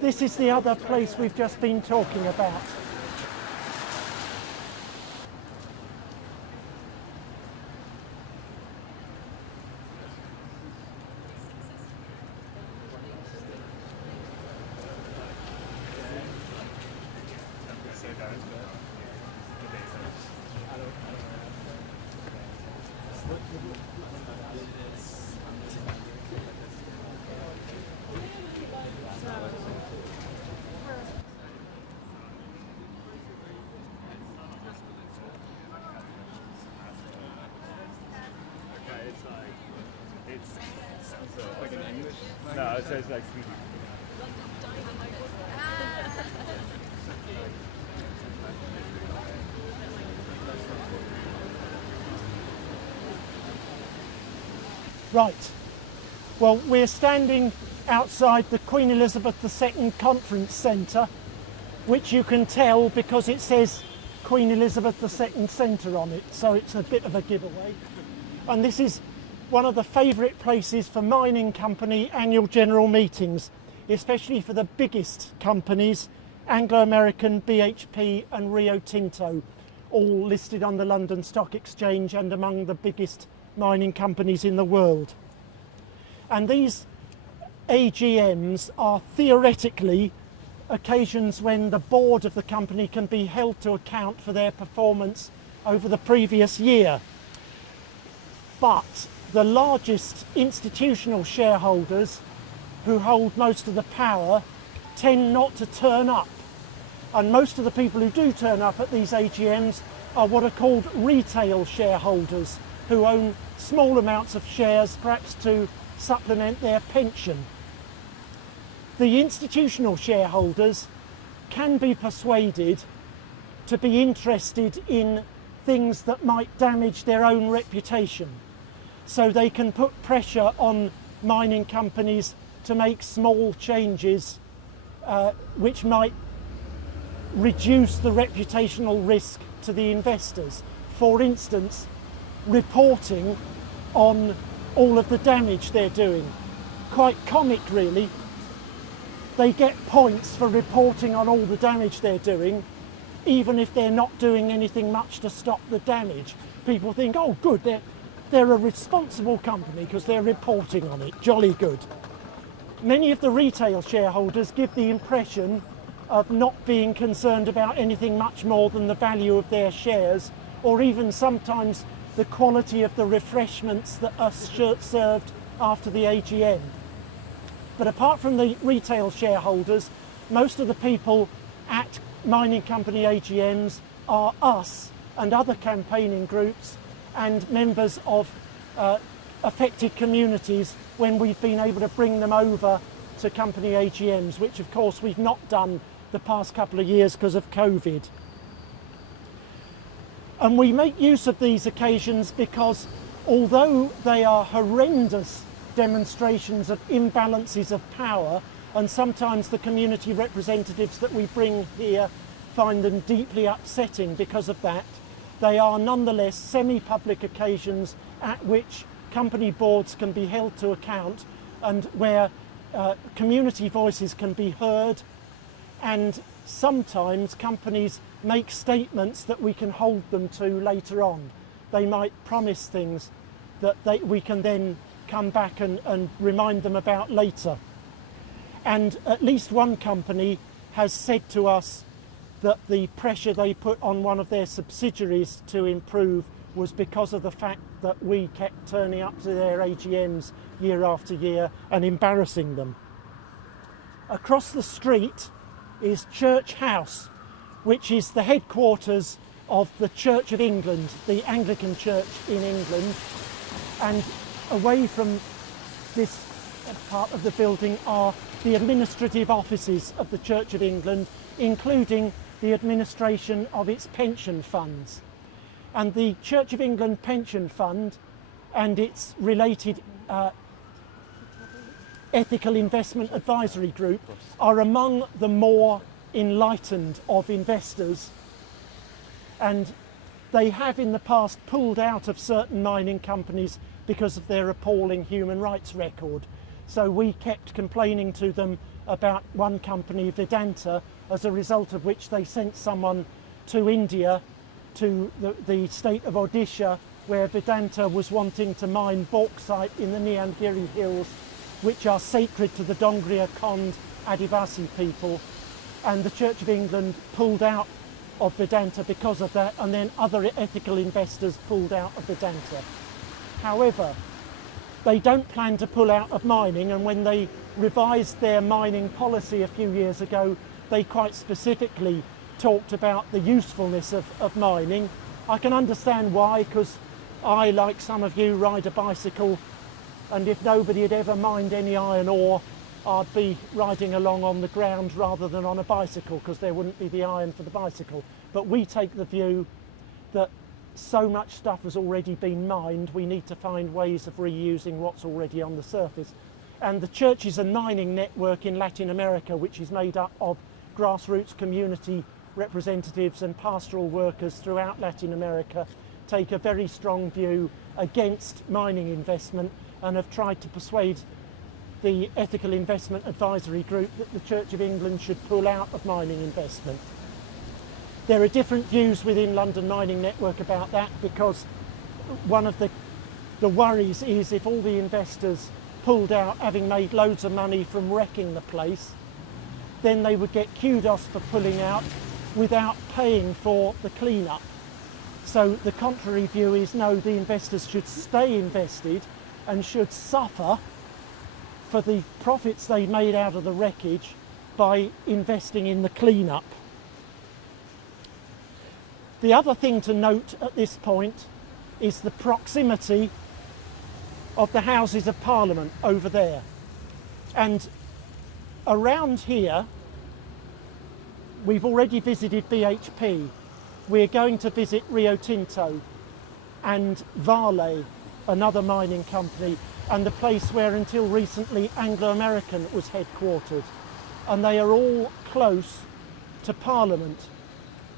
This is the other place we've just been talking about. No, it says like Right. Well, we're standing outside the Queen Elizabeth II Conference Centre, which you can tell because it says Queen Elizabeth II Centre on it, so it's a bit of a giveaway. And this is one of the favourite places for mining company annual general meetings, especially for the biggest companies, Anglo-American, BHP and Rio Tinto, all listed on the London Stock Exchange and among the biggest mining companies in the world. And these AGMs are theoretically occasions when the board of the company can be held to account for their performance over the previous year. But the largest institutional shareholders, who hold most of the power, tend not to turn up. And most of the people who do turn up at these AGMs are what are called retail shareholders, who own small amounts of shares, perhaps to supplement their pension. The institutional shareholders can be persuaded to be interested in things that might damage their own reputation. So they can put pressure on mining companies to make small changes which might reduce the reputational risk to the investors. For instance, reporting on all of the damage they're doing. Quite comic, really. They get points for reporting on all the damage they're doing, even if they're not doing anything much to stop the damage. People think, oh good, they're a responsible company because they're reporting on it, jolly good. Many of the retail shareholders give the impression of not being concerned about anything much more than the value of their shares, or even sometimes the quality of the refreshments that are served after the AGM. But apart from the retail shareholders, most of the people at mining company AGMs are us and other campaigning groups and members of affected communities when we've been able to bring them over to company AGMs, which of course we've not done the past couple of years because of COVID. And we make use of these occasions because although they are horrendous demonstrations of imbalances of power, and sometimes the community representatives that we bring here find them deeply upsetting because of that, they are nonetheless semi-public occasions at which company boards can be held to account and where community voices can be heard, and sometimes companies make statements that we can hold them to later on. They might promise things that we can then come back and remind them about later. And at least one company has said to us that the pressure they put on one of their subsidiaries to improve was because of the fact that we kept turning up to their AGMs year after year and embarrassing them. Across the street is Church House, which is the headquarters of the Church of England, the Anglican Church in England. And away from this part of the building are the administrative offices of the Church of England, including the administration of its pension funds. And the Church of England Pension Fund and its related Ethical Investment Advisory Group are among the more enlightened of investors, and they have in the past pulled out of certain mining companies because of their appalling human rights record. So we kept complaining to them about one company, Vedanta, as a result of which they sent someone to India, to the state of Odisha, where Vedanta was wanting to mine bauxite in the Nilgiri hills, which are sacred to the Dongria Khond Adivasi people. And the Church of England pulled out of Vedanta because of that, and then other ethical investors pulled out of Vedanta. However, they don't plan to pull out of mining, and when they revised their mining policy a few years ago, they quite specifically talked about the usefulness of mining. I can understand why, because I, like some of you, ride a bicycle, and if nobody had ever mined any iron ore, I'd be riding along on the ground rather than on a bicycle, because there wouldn't be the iron for the bicycle. But we take the view that so much stuff has already been mined, we need to find ways of reusing what's already on the surface. And the Churches and Mining Network in Latin America, which is made up of grassroots community representatives and pastoral workers throughout Latin America, take a very strong view against mining investment and have tried to persuade the Ethical Investment Advisory Group that the Church of England should pull out of mining investment. There are different views within London Mining Network about that, because one of the worries is if all the investors pulled out having made loads of money from wrecking the place, then they would get kudos for pulling out without paying for the clean-up. So the contrary view is no, the investors should stay invested and should suffer for the profits they made out of the wreckage by investing in the clean-up. The other thing to note at this point is the proximity of the Houses of Parliament over there. And around here, we've already visited BHP. We're going to visit Rio Tinto and Vale, another mining company, and the place where until recently Anglo-American was headquartered. And they are all close to Parliament.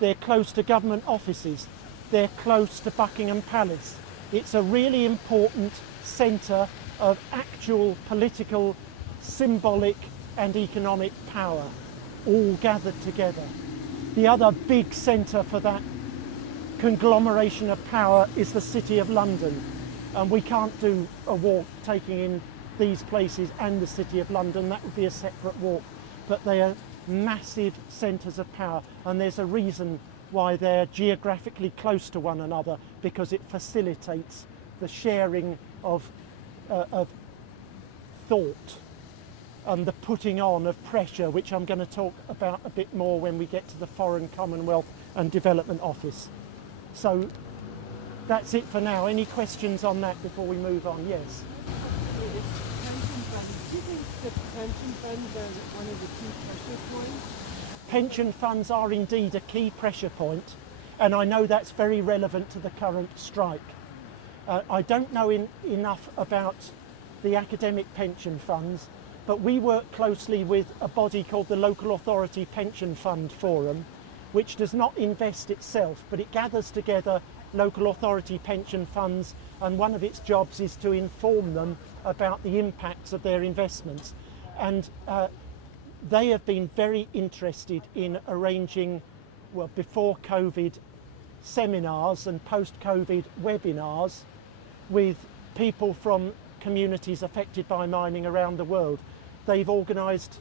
They're close to government offices. They're close to Buckingham Palace. It's a really important centre of actual political, symbolic and economic power, all gathered together. The other big centre for that conglomeration of power is the City of London. And we can't do a walk taking in these places and the City of London. That would be a separate walk. But they are massive centres of power, and there's a reason why they're geographically close to one another, because it facilitates the sharing of thought and the putting on of pressure, which I'm going to talk about a bit more when we get to the Foreign Commonwealth and Development Office. So that's it for now. Any questions on that before we move on? Yes. Do you think that pension funds are one of the key pressure points? Pension funds are indeed a key pressure point, and I know that's very relevant to the current strike. I don't know enough about the academic pension funds, but we work closely with a body called the Local Authority Pension Fund Forum, which does not invest itself, but it gathers together local authority pension funds, and one of its jobs is to inform them about the impacts of their investments. And they have been very interested in arranging, well, before COVID seminars and post-COVID webinars with people from communities affected by mining around the world. They've organised,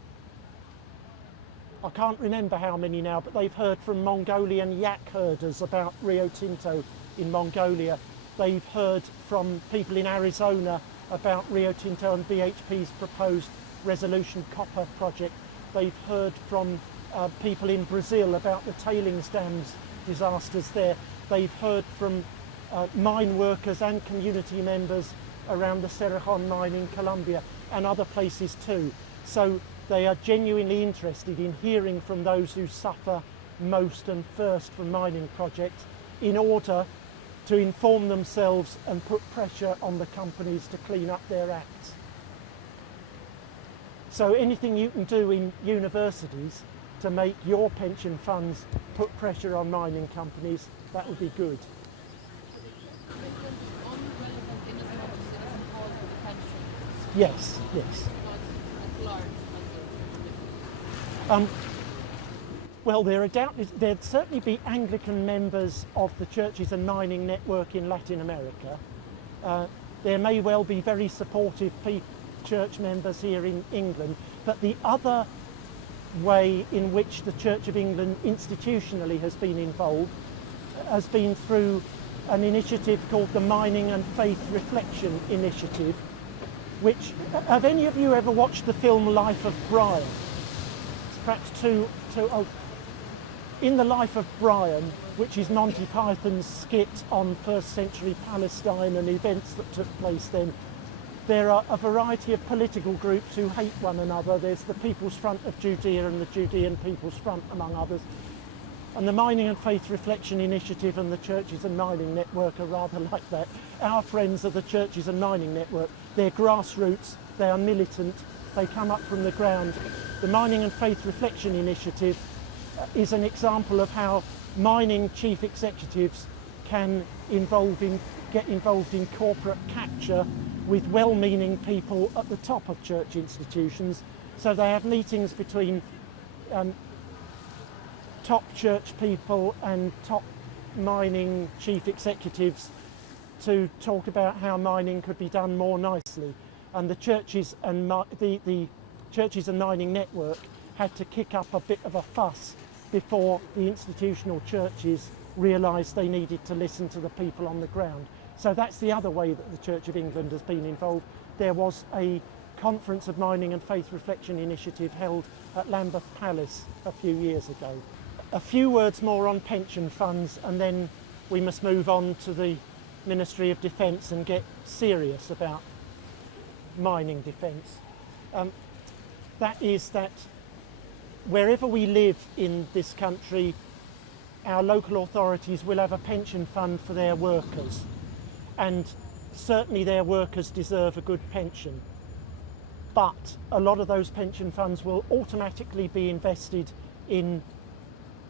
I can't remember how many now, but they've heard from Mongolian yak herders about Rio Tinto in Mongolia. They've heard from people in Arizona about Rio Tinto and BHP's proposed Resolution Copper project. They've heard from people in Brazil about the tailings dams disasters there. They've heard from mine workers and community members around the Cerrejón mine in Colombia and other places too. So they are genuinely interested in hearing from those who suffer most and first from mining projects, in order to inform themselves and put pressure on the companies to clean up their acts. So anything you can do in universities to make your pension funds put pressure on mining companies, that would be good. Yes, yes. At large. Well, there'd certainly be Anglican members of the Churches and Mining Network in Latin America. There may well be very supportive church members here in England, but the other way in which the Church of England institutionally has been involved has been through an initiative called the Mining and Faith Reflection Initiative, which, have any of you ever watched the film Life of Brian? It's perhaps in the Life of Brian, which is Monty Python's skit on first century Palestine and events that took place then, there are a variety of political groups who hate one another. There's the People's Front of Judea and the Judean People's Front, among others. And the Mining and Faith Reflection Initiative and the Churches and Mining Network are rather like that. Our friends are the Churches and Mining Network. They're grassroots, they are militant, they come up from the ground. The Mining and Faith Reflection Initiative is an example of how mining chief executives can get involved in corporate capture with well-meaning people at the top of church institutions. So they have meetings between top church people and top mining chief executives to talk about how mining could be done more nicely. And the Churches and the Churches and Mining Network had to kick up a bit of a fuss before the institutional churches realised they needed to listen to the people on the ground. So that's the other way that the Church of England has been involved. There was a Conference of Mining and Faith Reflection Initiative held at Lambeth Palace a few years ago. A few words more on pension funds, and then we must move on to the Ministry of Defence and get serious about mining defence. That is that wherever we live in this country, our local authorities will have a pension fund for their workers, and certainly their workers deserve a good pension. But a lot of those pension funds will automatically be invested in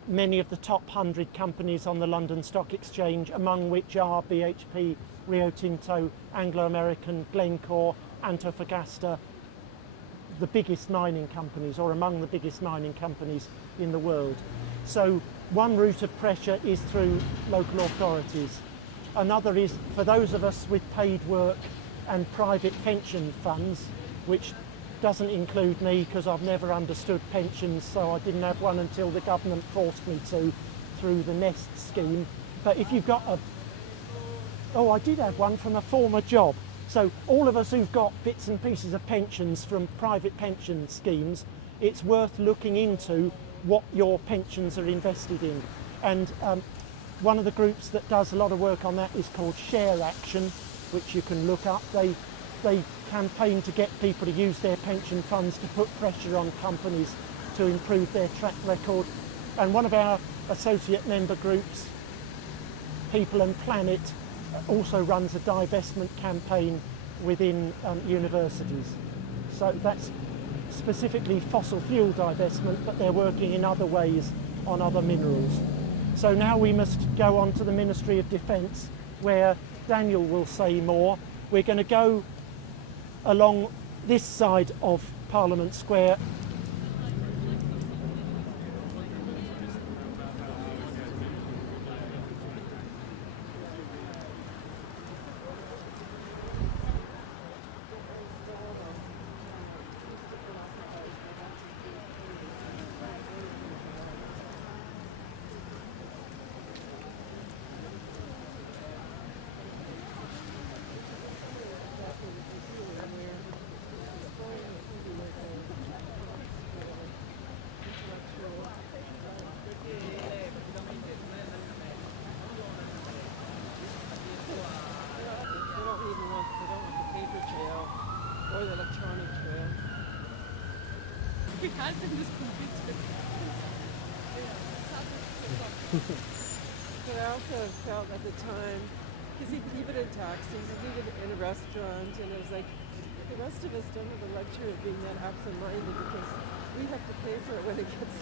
many of the top 100 companies on the London Stock Exchange, among which are BHP, Rio Tinto, Anglo-American, Glencore, Antofagasta, the biggest mining companies, or among the biggest mining companies in the world. So one route of pressure is through local authorities. Another is for those of us with paid work and private pension funds, which doesn't include me because I've never understood pensions, so I didn't have one until the government forced me to through the Nest scheme. But if you've got I did have one from a former job. So all of us who've got bits and pieces of pensions from private pension schemes, it's worth looking into what your pensions are invested in. And one of the groups that does a lot of work on that is called Share Action, which you can look up. They campaign to get people to use their pension funds to put pressure on companies to improve their track record. And one of our associate member groups, People and Planet, also runs a divestment campaign within universities. So that's specifically fossil fuel divestment, but they're working in other ways on other minerals. So now we must go on to the Ministry of Defence, where Daniel will say more. We're going to go along this side of Parliament Square. Or the electronic trail. We can't in this computer. But I also felt at the time, because even in taxis, even in a restaurant, and it was like, the rest of us don't have the luxury of being that absent-minded because we have to pay for it when it gets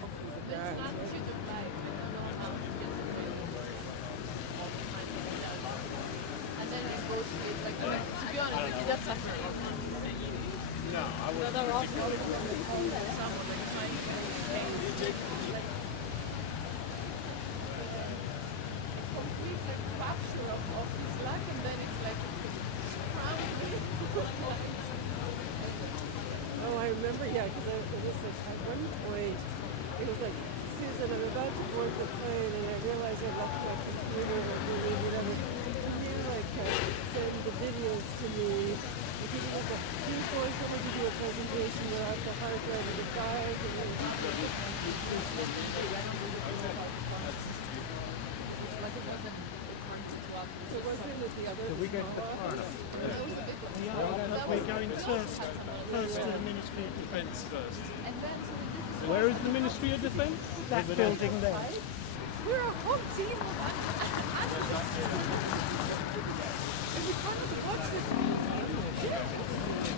off of the ground. It's not easy to drive. I don't know how to get all the time. And then it goes, it's like, to be honest, that's suffering. Another office with someone like trying to complete like capture of his luck, and then it's like Oh, I remember, yeah, because it was like at one point, it was like, Susan, I'm about to board the plane, and I realized I left my computer with me, you know, can you like send the videos to me? Because it was like, before someone to do a presentation, they're at the hard drive of the bag, and then like it wasn't according to us. so wasn't it the other we go to the small front? office? That was the big one. We're going first to the Ministry of Defence. first. And then so we did this. Where is the Ministry of Defence? That building there. We're a whole team of analysts. And we can't watch it.